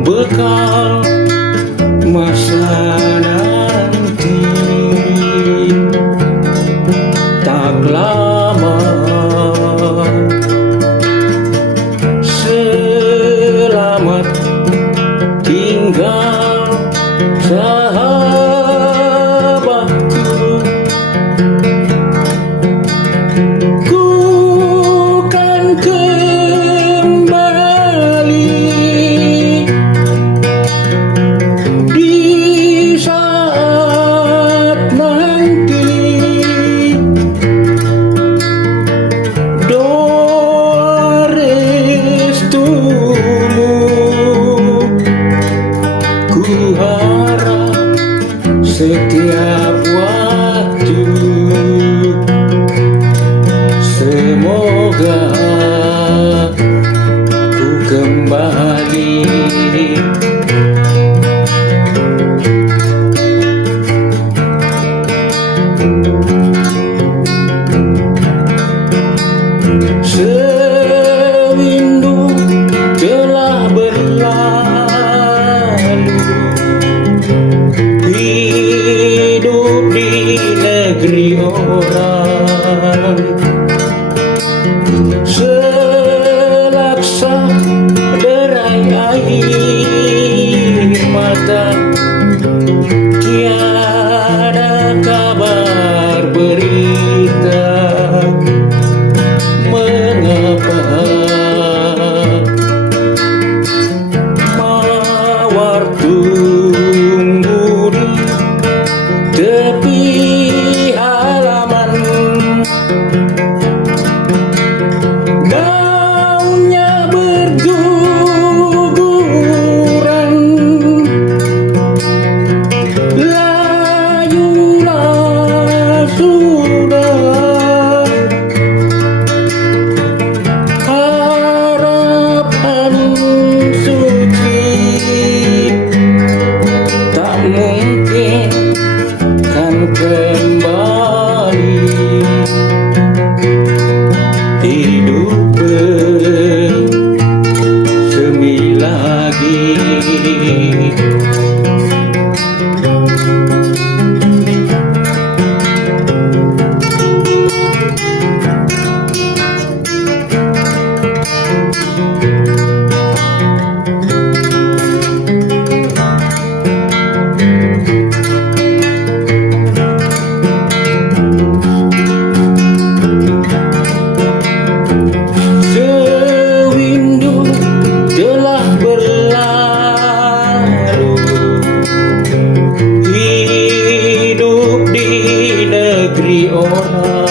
Bekal masa nanti, tak lama selamat tinggal sahabatku. Ku kan kembali di saat nanti. Doa restumu ku harap setiap waktu. Semoga ku kembali. Sewindu telah berlalu, hidup di negeri orang. Selaksa derai air mata, tiada kabar berita. Mengapa mawar tumbuh di tepi halaman, daunnya berguguran, layulah sudah. Harapan suci tak mungkin kan kembali. Hidup bersemi lagi. Sewindu telah berlalu, hidup di negeri orang.